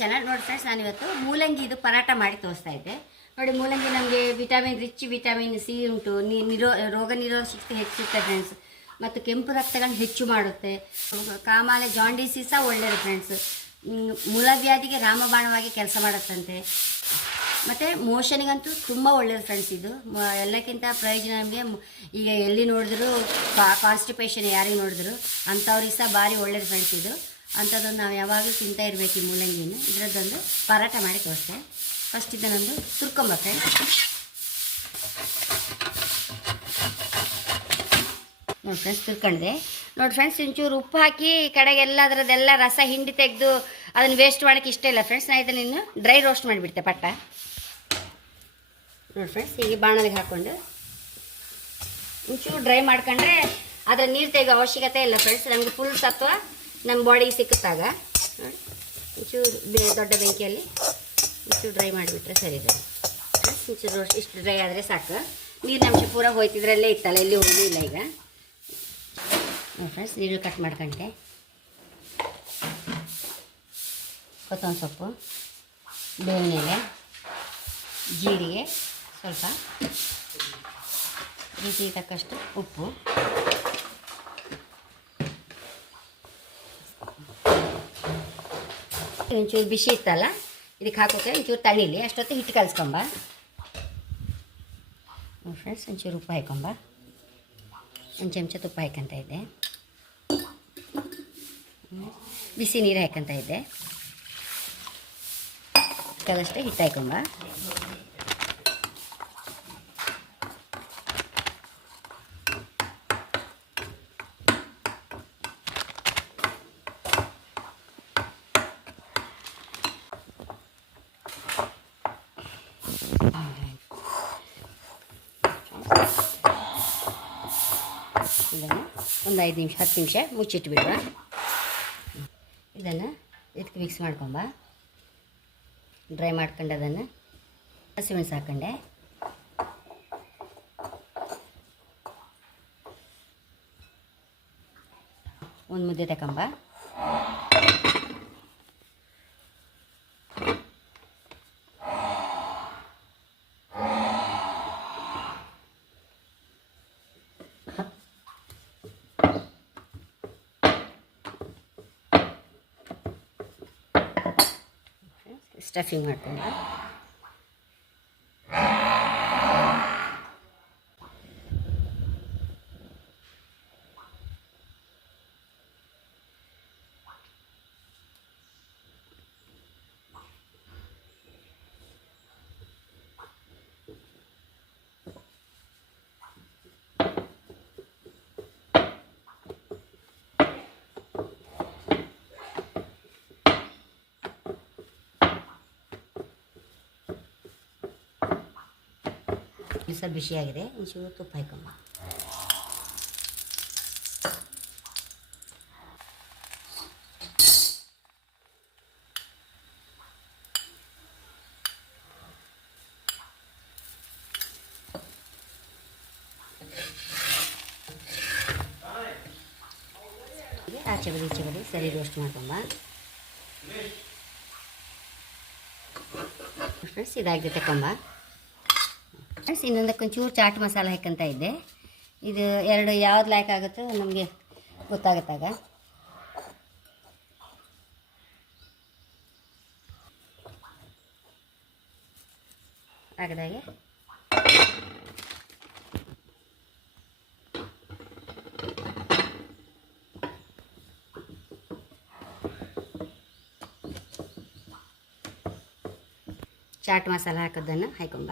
Channel ನೋಡಿ friends ನಾನಿವತ್ತು ಮೂಲಂಗಿ ಇದು ಪರಾಟ ಮಾಡಿ ತೋರಿಸ್ತಾ ಇದ್ದೆ. ನೋಡಿ, ಮೂಲಂಗಿ ನಮಗೆ ವಿಟಮಿನ್ ರಿಚ್ ವಿಟಮಿನ್ ಸಿ ಉಂಟು. ನಿರೋ, ರೋಗ ನಿರೋಧಕ ಶಕ್ತಿ ಹೆಚ್ಚುತ್ತೆ ಫ್ರೆಂಡ್ಸ್ ಮತ್ತು ಕೆಂಪು ರಕ್ತಗಳನ್ನು ಹೆಚ್ಚು ಮಾಡುತ್ತೆ. ಕಾಮಾಲೆ ಜಾಂಡೀಸಿ ಸಹ ಒಳ್ಳೆಯದು ಫ್ರೆಂಡ್ಸ್ ಮೂಲವ್ಯಾಧಿಗೆ ರಾಮಬಾಣವಾಗಿ ಕೆಲಸ ಮಾಡುತ್ತಂತೆ. ಮತ್ತು ಮೋಷನಿಗಂತೂ ತುಂಬ ಒಳ್ಳೆಯದು ಫ್ರೆಂಡ್ಸ್ ಇದು. ಎಲ್ಲಕ್ಕಿಂತ ಪ್ರಯೋಜನ ನಮಗೆ ಈಗ ಎಲ್ಲಿ ನೋಡಿದ್ರು ಕಾನ್ಸ್ಟಿಪೇಷನ್ ಯಾರಿಗೆ ನೋಡಿದ್ರು, ಅಂಥವ್ರಿಗೆ ಸಹ ಭಾರಿ ಒಳ್ಳೆಯದು ಫ್ರೆಂಡ್ಸ್ ಇದು. ಅಂಥದ್ದೊಂದು ನಾವು ಯಾವಾಗಲೂ ತಿಂತಾ ಇರಬೇಕು ಈ ಮೂಲಂಗಿನ ಇದರದ್ದೊಂದು ಪರಾಟ ಮಾಡಿ ತೋರಿಸ್ತೆ ಫಸ್ಟ್ ಇದನ್ನೊಂದು ತುರ್ಕೊಂಬತ್ತೆ. ನೋಡಿ ಫ್ರೆಂಡ್ಸ್ ತಿಳ್ಕೊಂಡಿದೆ ನೋಡಿ ಫ್ರೆಂಡ್ಸ್ ಒಂಚೂರು ಉಪ್ಪು ಹಾಕಿ ಕಡೆಗೆಲ್ಲ ಅದರದ್ದೆಲ್ಲ ರಸ ಹಿಂಡಿ ತೆಗೆದು ಅದನ್ನು ವೇಸ್ಟ್ ಮಾಡೋಕ್ಕೆ ಇಷ್ಟ ಇಲ್ಲ ಫ್ರೆಂಡ್ಸ್ ನಾನು ಇದನ್ನು ಇನ್ನು ಡ್ರೈ ರೋಸ್ಟ್ ಮಾಡಿಬಿಡ್ತೆ ಪಟ್ಟ. ನೋಡಿ ಫ್ರೆಂಡ್ಸ್ ಹೀಗೆ ಬಾಣಲಿಗೆ ಹಾಕ್ಕೊಂಡು ಒಂಚೂರು ಡ್ರೈ ಮಾಡ್ಕೊಂಡ್ರೆ ಅದರ ನೀರು ತೆಗೆಯೋ ಅವಶ್ಯಕತೆ ಇಲ್ಲ ಫ್ರೆಂಡ್ಸ್ ನಮಗೆ ಫುಲ್ ಸತ್ವ ನಮ್ಮ ಬಾಡಿಗೆ ಸಿಕ್ಕುತ್ತಾಗ ನೋಡಿ ಒಂಚೂರು ದೊಡ್ಡ ಬೆಂಕಿಯಲ್ಲಿ ಒಂಚೂರು ಡ್ರೈ ಮಾಡಿಬಿಟ್ರೆ ಸರಿ ಇದೆ ಒಂಚೂರು ಇಷ್ಟು ಡ್ರೈ ಆದರೆ ಸಾಕು. ನೀರಿನ ಅಂಶ ಪೂರ ಹೋಯ್ತಿದ್ರಲ್ಲೇ ಇತ್ತಲ್ಲ, ಎಲ್ಲಿ ಇಲ್ಲ ಈಗ. ಫ್ರೆಂಡ್ಸ್ ನೀರು ಕಟ್ ಮಾಡ್ಕೊಂಡೆ. ಕೊತ್ತಂಬರಿ ಸೊಪ್ಪು ಬೇವಿನ ಜೀರಿಗೆ, ಸ್ವಲ್ಪ ರುಚಿಗೆ ತಕ್ಕಷ್ಟು ಉಪ್ಪು. ಒಂಚೂರು ಬಿಸಿ ಇತ್ತಲ್ಲ? ಇದಕ್ಕೆ ಹಾಕೋಕೆ ಒಂಚೂರು ತಣಿಲಿ ಅಷ್ಟೊತ್ತು ಹಿಟ್ಟು ಕಲಿಸ್ಕೊಂಬ. ಫ್ರೆಂಡ್ಸ್, ಒಂಚೂರು ಉಪ್ಪು ಹಾಕೊಂಬ ಒಂದು ಚಮಚ ತುಪ್ಪ ಹಾಕಂತ ಇದ್ದೆ. ಬಿಸಿ ನೀರು ಹಾಕಂತ ಇದ್ದೆ. ಕಲಷ್ಟೇ ಹಿಟ್ಟು ಹಾಕೊಂಬ ಇದನ್ನು ಒಂದು ಐದು ನಿಮಿಷ, ಹತ್ತು ನಿಮಿಷ ಮುಚ್ಚಿಟ್ಬಿಡುವ. ಇದನ್ನು ಇದಕ್ಕೆ ಮಿಕ್ಸ್ ಮಾಡ್ಕೊಂಬ. ಡ್ರೈ ಮಾಡ್ಕೊಂಡು ಅದನ್ನು ಹಸಿಮೆಣಸು ಹಾಕೊಂಡೆ. ಒಂದು ಮುದ್ದೆ ತಗೊಂಬ ಸ್ಟಫಿಂಗ್ ಮಾಡ್ಕೊಂಡ ಸ್ವಲ್ಪ ಬಿಸಿಯಾಗಿದೆ. ಒಂಚೂರು ತುಪ್ಪ ಹಾಕೊಂಬ ಆಚೆ ಬದಿ ಈಚೆ ಬದಿ ಸರಿ ರೋಸ್ಟ್ ಮಾಡ್ಕೊಂಬ. ಫ್ರೆಂಡ್ಸ್, ಇದಾಗಿದೆ ತಕೊಂಬ ಫ್ರೆಂಡ್ಸ್ ಇನ್ನೊಂದಕ್ಕೆ ಒಂಚೂರು ಚಾಟ್ ಮಸಾಲ ಹಾಕಂತ ಇದ್ದೆ. ಇದು ಎರಡು ಯಾವ್ದು ಲೈಕ್ ಆಗುತ್ತೋ ನಮಗೆ ಗೊತ್ತಾಗುತ್ತಾಗ ಆಗದಾಗೆ ಚಾಟ್ ಮಸಾಲ ಹಾಕೋದನ್ನು ಹಾಕೊಂಬ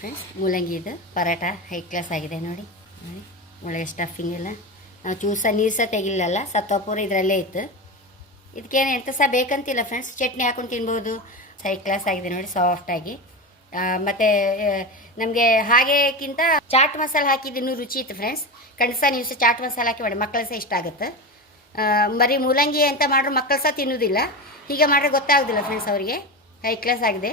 ಫ್ರೆಂಡ್ಸ್ ಮೂಲಂಗಿ ಇದು ಪರಾಟ ಹೈ ಕ್ಲಾಸ್ ಆಗಿದೆ ನೋಡಿ. ನೋಡಿ ಒಳಗೆ ಸ್ಟಫಿಂಗ್ ಎಲ್ಲ. ನಾವು ಜ್ಯೂಸ ನೀರು ಸಹ ತೆಗಿಲ್ಲಲ್ಲ ಸತ್ತೋಪುರ ಇದರಲ್ಲೇ ಇತ್ತು. ಇದಕ್ಕೇನು ಎಂತ ಸಹ ಬೇಕಂತಿಲ್ಲ ಫ್ರೆಂಡ್ಸ್ ಚಟ್ನಿ ಹಾಕೊಂಡು ತಿನ್ಬೋದು. ಹೈ ಕ್ಲಾಸ್ ಆಗಿದೆ ನೋಡಿ ಸಾಫ್ಟಾಗಿ ಮತ್ತು ನಮಗೆ ಹಾಗೆಕ್ಕಿಂತ ಚಾಟ್ ಮಸಾಲ ಹಾಕಿದ್ದು ರುಚಿ ಇತ್ತು ಫ್ರೆಂಡ್ಸ್ ಖಂಡಿತ ನೀವು ಸಹ ಚಾಟ್ ಮಸಾಲ ಹಾಕಿ ಮಾಡಿ ಮಕ್ಕಳು ಸಹ ಇಷ್ಟ ಆಗುತ್ತೆ. ಬರೀ ಮೂಲಂಗಿ ಅಂತ ಮಾಡಿದ್ರು ಮಕ್ಕಳು ಸಹ ತಿನ್ನೋದಿಲ್ಲ. ಹೀಗೆ ಮಾಡ್ರೆ ಗೊತ್ತಾಗೋದಿಲ್ಲ ಫ್ರೆಂಡ್ಸ್ ಅವರಿಗೆ. ಹೈ ಕ್ಲಾಸ್ ಆಗಿದೆ.